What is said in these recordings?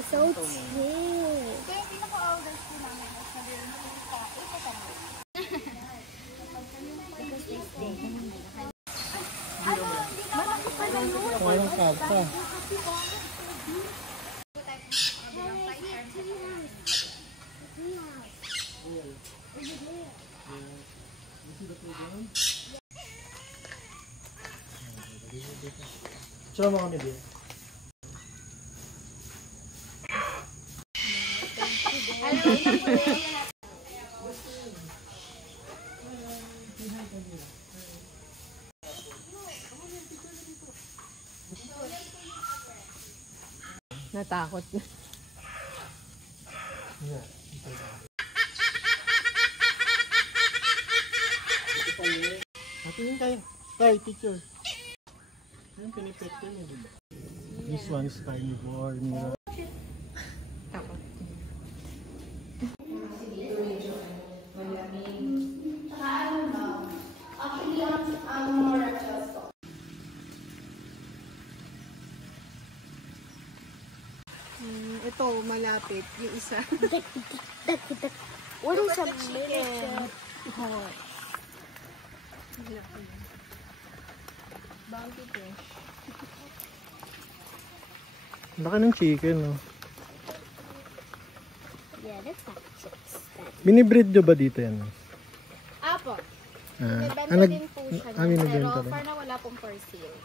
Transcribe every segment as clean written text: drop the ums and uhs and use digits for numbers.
They're so cute. Ito yung pinaka-order ko namin. Sabi rin ko sa ito kami. Walang kapa. Sama kami din. Natakot. Yeah. Hatiin kayo. Tay, teacher. Yung pinipet ko niya, diba? This one is carnivore. Takot. Ito, malapit. Yung isa. What is a chicken? Hot. Bounty fish. Laki ng chicken, no? Yeah, that's not chicks. Binibreed nyo ba dito yan? Apo. Ah, Nabenta din po siya. binibenta Pero rin. parang wala pong for sale.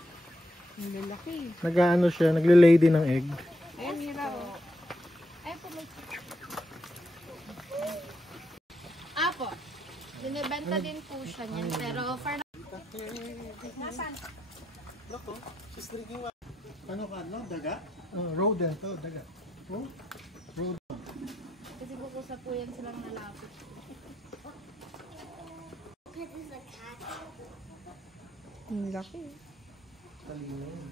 Ang lalaki. Nag-ano siya, nagle-lay din ng egg. Ayan, mira oh. Ayun po may... Apo. Binibenta din po siya niyan. Pero for now... Nasaan? Loko, she's drinking water. Ano ka, no? Daga? Rodent, oh, daga. Oh? Rodent. Kasi kukusa po yan silang nalapit. Ang laki. Talino yun.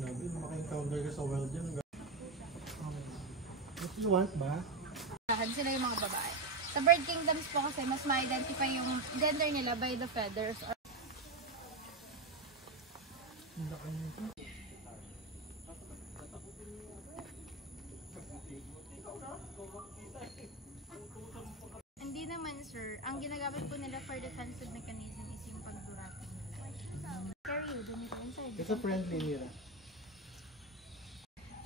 Grabe, maka-encounter ka sa wild yan. What you want ba? Sila yung mga babae. Sa bird kingdoms po kasi mas ma-identify yung gender nila by the feathers. Or hindi naman sir, ang ginagamit po nila for defensive mechanism is yung pagdurati nila. Carry, ganito inside. It's a friendly nila.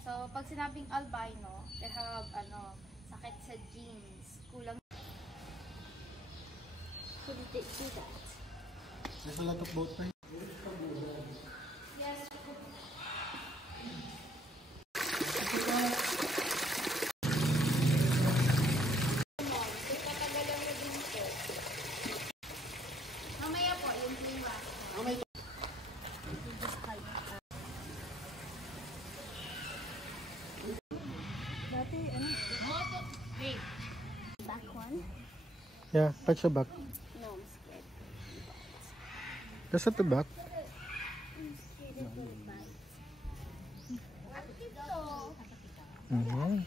So, pag sinabing albino, they have sakit sa genes, kulang. How did they do that? There's a lot of boat time. Yes. Mamaya po, yung lima. Dati, ano? Wait. Back one? Yeah, touch the back. No, I'm scared. Just at the back. Mm-hmm.